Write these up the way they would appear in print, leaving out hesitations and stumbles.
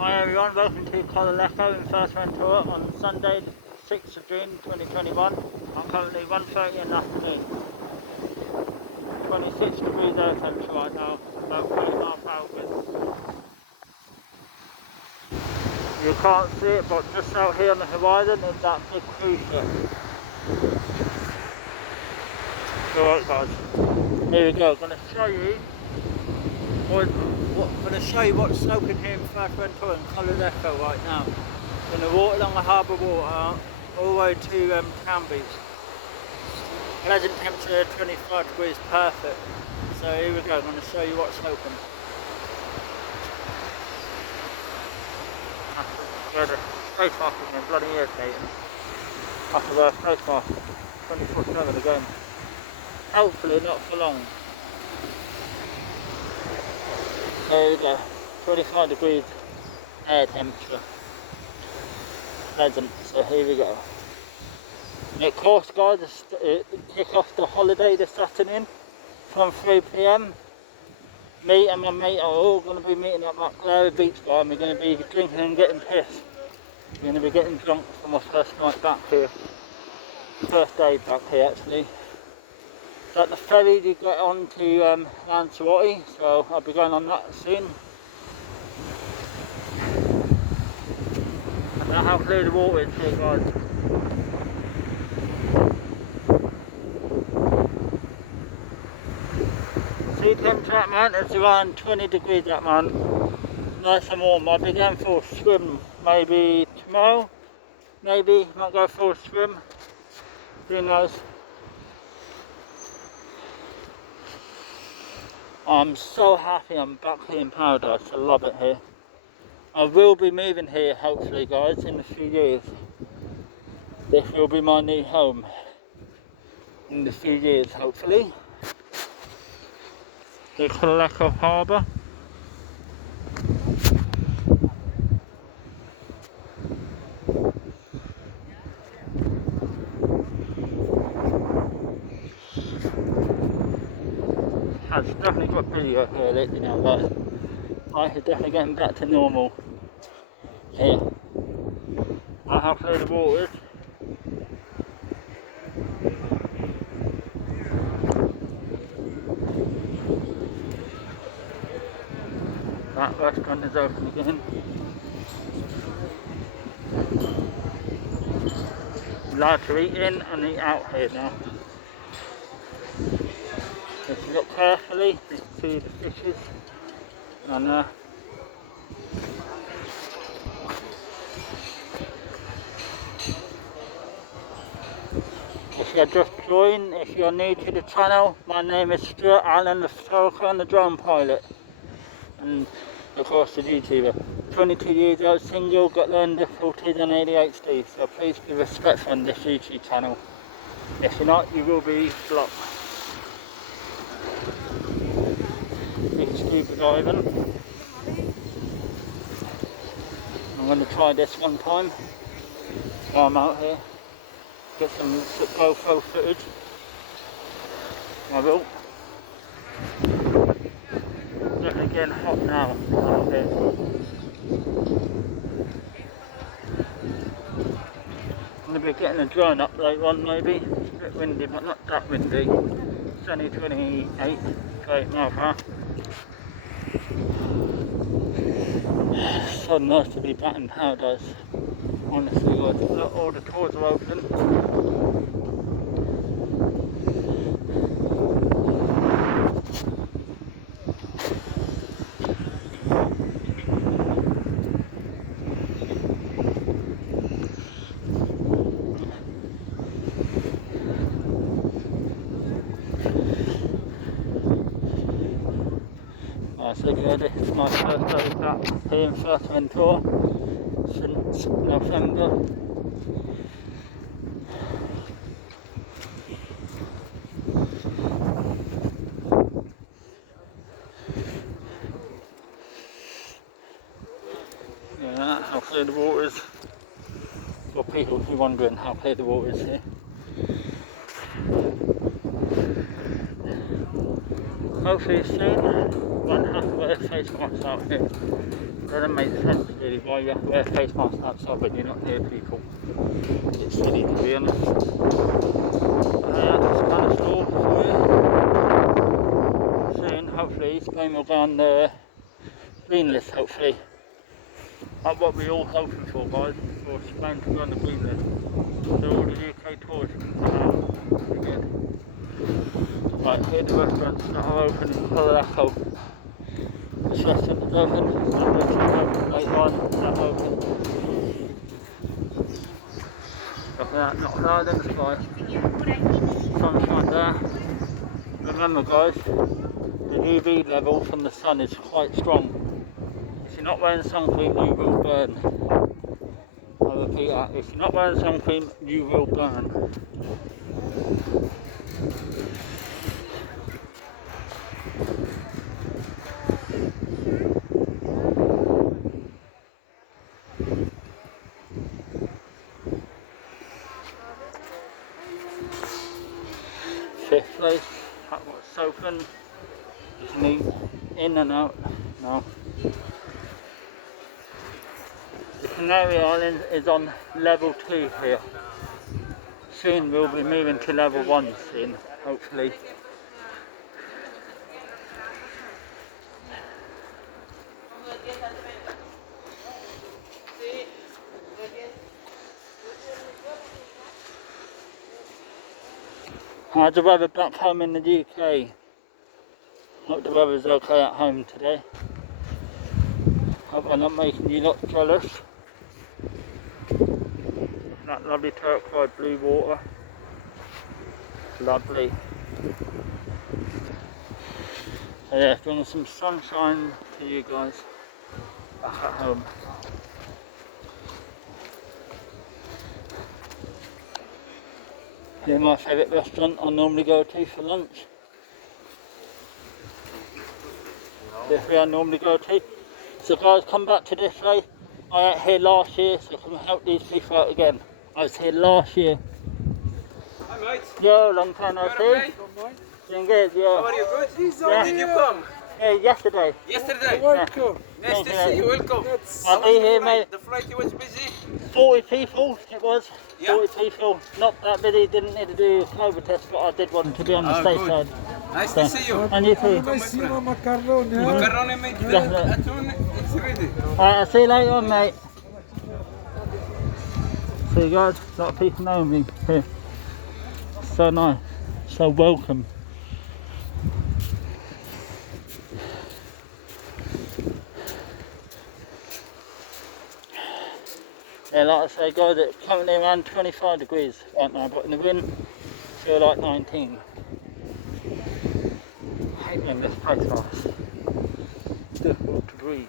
Hi everyone, welcome to Colorado in Fuerteventura on Sunday the 6th of June 2021. I'm currently 1:30 in the afternoon. 26 degrees air temperature right now, about 3.5 hours wind. You can't see it, but just out here on the horizon is that big cruise ship. Alright guys, here we go. I'm going to show you what's soaking here in Fuerteventura and Colorado right now. Going to walk along the harbour water all the way to Town Beach. Pleasant temperature, 25 degrees, perfect. So here we go, I'm going to show you what's open. I have to wear the face mask in my bloody ears, mate. I have to wear a face mask 24/7 again. Hopefully not for long. There we go, 25 degrees air temperature. Pleasant, so here we go. And of course guys, kick off the holiday this afternoon from 3 PM. Me and my mate are all going to be meeting at that Canary beach bar, and we're going to be drinking and getting pissed. We're going to be getting drunk from our first night back here. First day back here actually. So at the ferry you get on to Lanzarote, so I'll be going on that soon. I don't know how clear the water is here guys. Sea temperature at man is around 20 degrees at man. Nice and warm. I'll be going for a swim maybe tomorrow. Maybe might go for a swim. Who knows? I'm so happy I'm back here in paradise. I love it here. I will be moving here hopefully guys in a few years. This will be my new home in a few years hopefully. The Colorado Harbour. Has definitely got video here lately now guys. Life is definitely getting back to normal here. Look how clear the water is. That restaurant is open again. Allowed to eat in and eat out here now. If you look carefully, you can see the fishes and if you're just joined, if you're new to the channel, my name is Stuart, Allan, the photographer and the drone pilot. And of course the YouTuber. 22 years old, single, got learning difficulties and ADHD, so please be respectful on this YouTube channel. If you're not, you will be blocked. Big scuba diving. I'm going to try this one time while I'm out here. Get some GoPro footage. I will. Definitely getting hot now out here. I'm going to be getting a drone up later on maybe. It's a bit windy but not that windy. It's only 28 miles per hour. So nice to be back in paradise. Honestly, all the doors are open. So good, it's my first day back here in Fuerteventura since November. Yeah, how clear the water is. For people who are wondering how clear the water is here. Hopefully soon, won't have to wear face masks out here. doesn't make sense really why you have to wear face masks outside when you're not near people. It's silly, to be honest. That's kind of store for you. Soon, hopefully, Spain will go on the green list, hopefully. That's what we're all hoping for, guys, for Spain to go on the green list. So all the UK tourists can come out again. Right, here the restaurants that are open in Colorado. This restaurant is open, the restaurant later on, that's open. Look at that, not cloud in the sky. Sunshine there. Remember guys, the UV level from the sun is quite strong. If you're not wearing sunscreen, you will burn. I repeat that, if you're not wearing sunscreen, you will burn. Fifth place, that was open. Just me in and out now. The Canary Island is on level 2 here. Soon we'll be moving to level 1 soon, hopefully. How's the weather back home in the UK? Hope the weather's okay at home today. Hope I'm not making you lot jealous. That lovely turquoise blue water. Lovely. So yeah, bringing some sunshine to you guys back at home. Here's my favourite restaurant I normally go to for lunch. This way I normally go to. So guys, come back to this way. I ate here last year, so I can help these people out again. I was here last year. Hi mate. Yo, long time no see. Doing good, yeah. How are you? Good? When did you come? Yesterday. Yesterday? Welcome. Nice to see you, welcome. I'll be here, mate. The flight was busy? 40 people it was. Yeah. 40 people. Not that busy, didn't need to do a COVID test, but I did want to be on the safe good. side. Nice to see you. And you too. Macaroni, macaroni, huh? Macaroni made ready. Definitely. Atun, it's ready. Alright, I'll see you later on, mate. See you guys, a lot of people know me here. So nice, so welcome. Yeah, like I say guys, it's currently around 25 degrees right now, but in the wind, feel like 19. I hate when this place is difficult to breathe.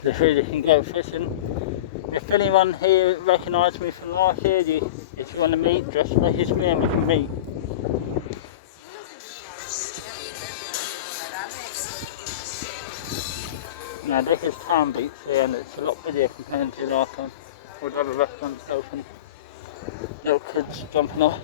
This way you can go fishing. If anyone here recognised me from last year, if you want to meet, just message me and we can meet. Now this is Town Beach here and it's a lot busier compared to last time. All the other restaurants open. Little kids jumping off.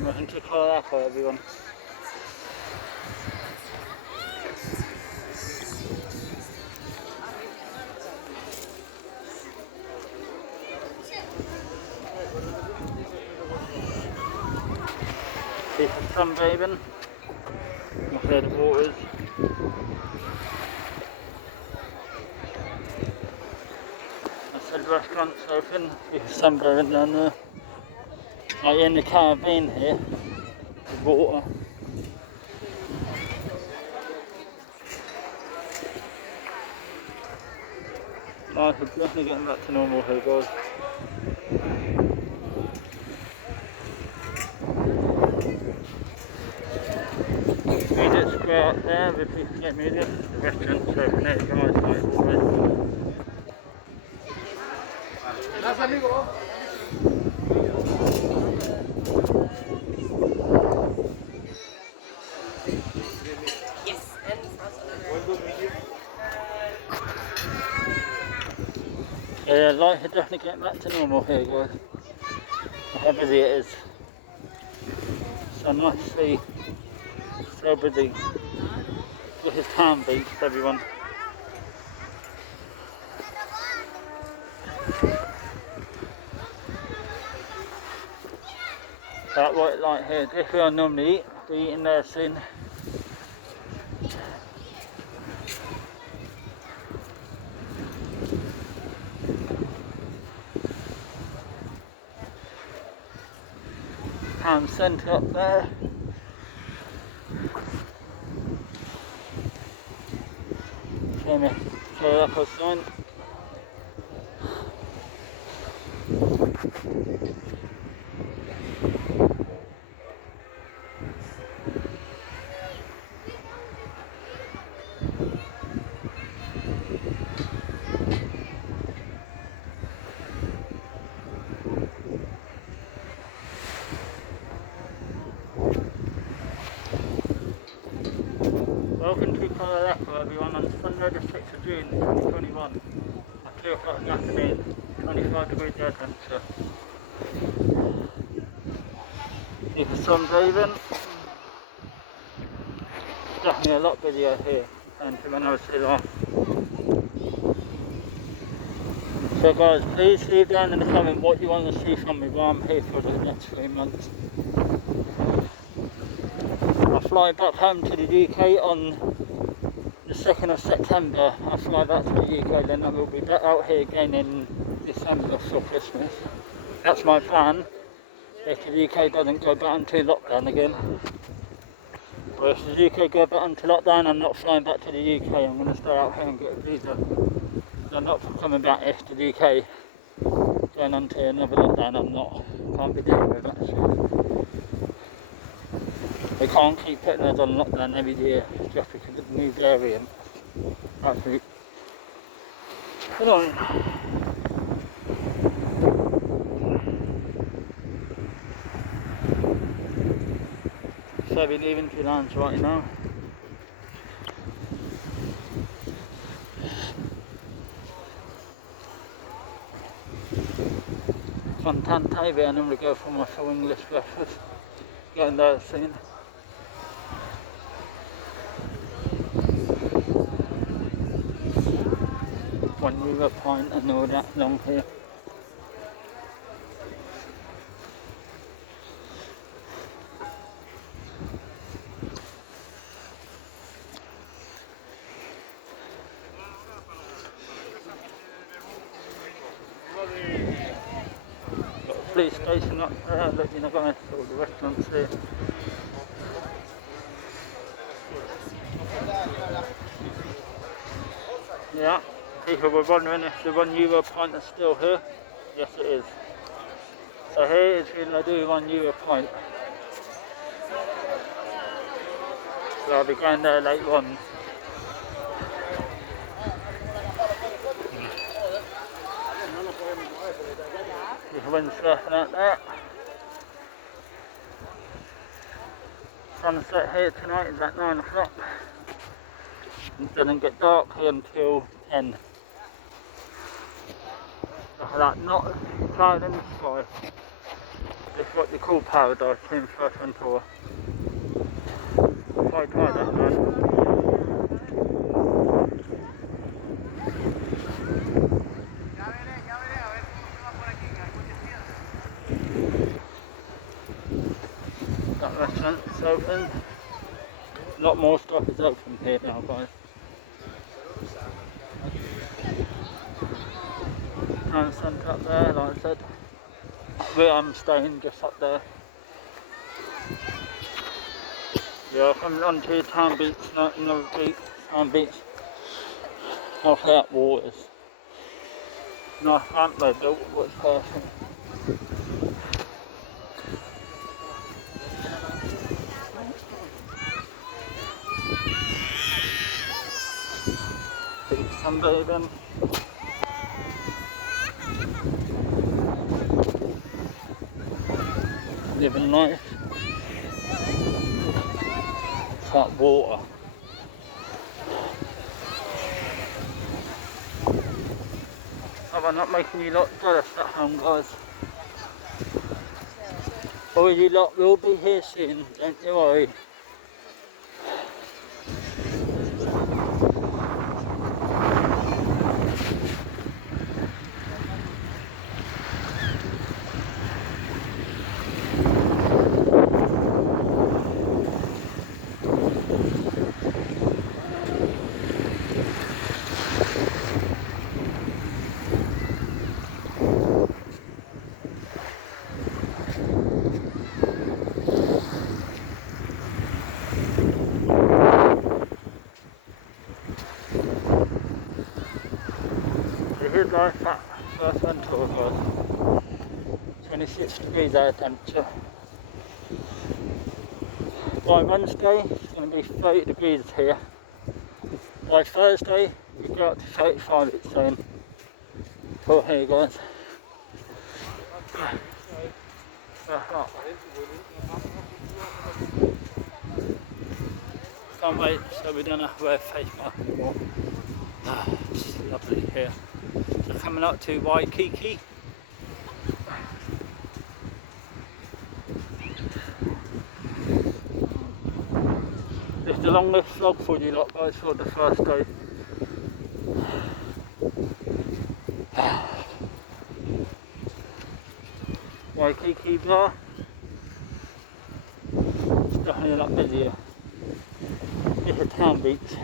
Welcome to Colorado, everyone. People sunbathing. Look where the water is. I said restaurants open. People sunbathing down there. Like in the Caribbean here, the water. Life is definitely getting back to normal here, guys. We just go out there there with people get media. The restaurant's open there, guys, like always. Yeah, life is definitely getting back to normal here, guys. How busy it is. So nice to see. So busy. Look, his town beach, everyone. That white light here, if we are normally eat, I'll be eating there soon. Town centre up there. Show me, show that up sign. Welcome to Colorado, everyone, on Sunday the 6th of June 2021 at 2 o'clock in the afternoon, 25 degrees air temperature. If the sun's even, it's definitely a lot busier here than when I was here last. So guys, please leave down in the comment what you want to see from me while I'm here for the next 3 months. I fly back home to the UK on the 2nd of September. I fly back to the UK, then I will be back out here again in December for Christmas. That's my plan, if the UK doesn't go back into lockdown again. But if the UK go back into lockdown, I'm not flying back to the UK, I'm going to stay out here and get a visa. I'm not coming back if the UK going on to another lockdown. Can't be dealing with that shit. They can't keep putting us on lockdown every year just because of the new variant. That's it. Come on. So we're leaving to lunch right now. From Tantavia, I normally go for my full English breakfast. Getting there soon. €1 pint and all that long here. Got a police station up there, look, you know guys, all the restaurants here. Yeah, people were wondering if the €1 pint is still here. Yes it is. So here is when I do €1 pint. So I'll be going there later on. People went surfing out there. Sunset here tonight is at 9 o'clock. It doesn't get dark here until 10. Look at that, not a cloud in the sky. It's what they call paradise in Fuerteventura. Quite high that man. That restaurant's open. A lot more stuff is open here now, guys. Town centre up there, like I said. Where I'm staying, just up there. Yeah, I'm on to town beach, not another beach, town beach. Off that waters. Nice ramp they built, what's perfect. Sunbathing. Living life. It's like water. Hope I'm not making you lot jealous at home, guys. Or you lot will be here soon, don't you worry. Here's life at fuerteventura, guys. 26 degrees out temperature. By Wednesday, it's going to be 30 degrees here. By Thursday, we go up to 35, it's saying. Oh, here, guys. Can't wait, so we don't have to wear a face mask anymore. It's lovely here. So coming up to Waikiki. It's the longest vlog for you lot, guys, for the first day. Waikiki bar. It's definitely a lot busier. It's a town beach.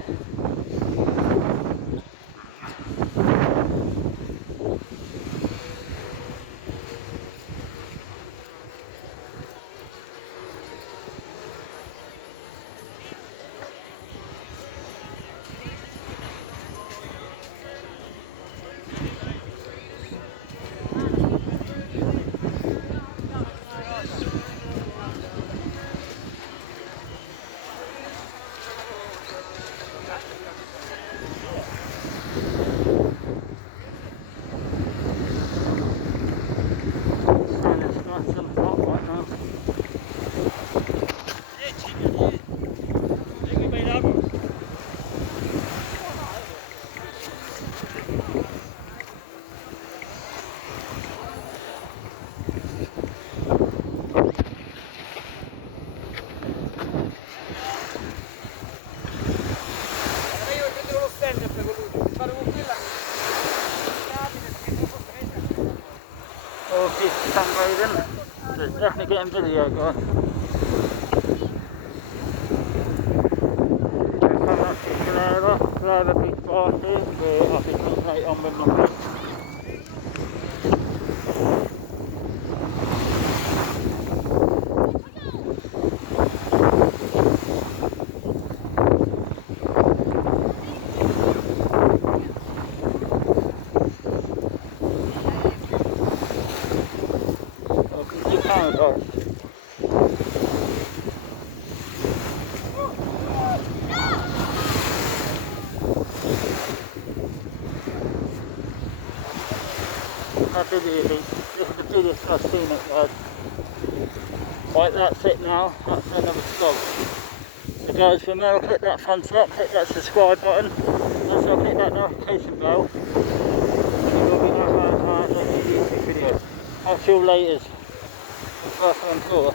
Sunbathing. So it's definitely getting busier, guys. Coming up to Canary, Beach Bar here, where I'll be coming later on with my friends. How busy it is. This is the biggest I've seen it, guys. Right, that's it now. That's another stop. So guys, remember, click that thumbs up, click that subscribe button, also click that notification bell. And you'll be notified when I upload a YouTube video. I'll see you later. Fuerteventura.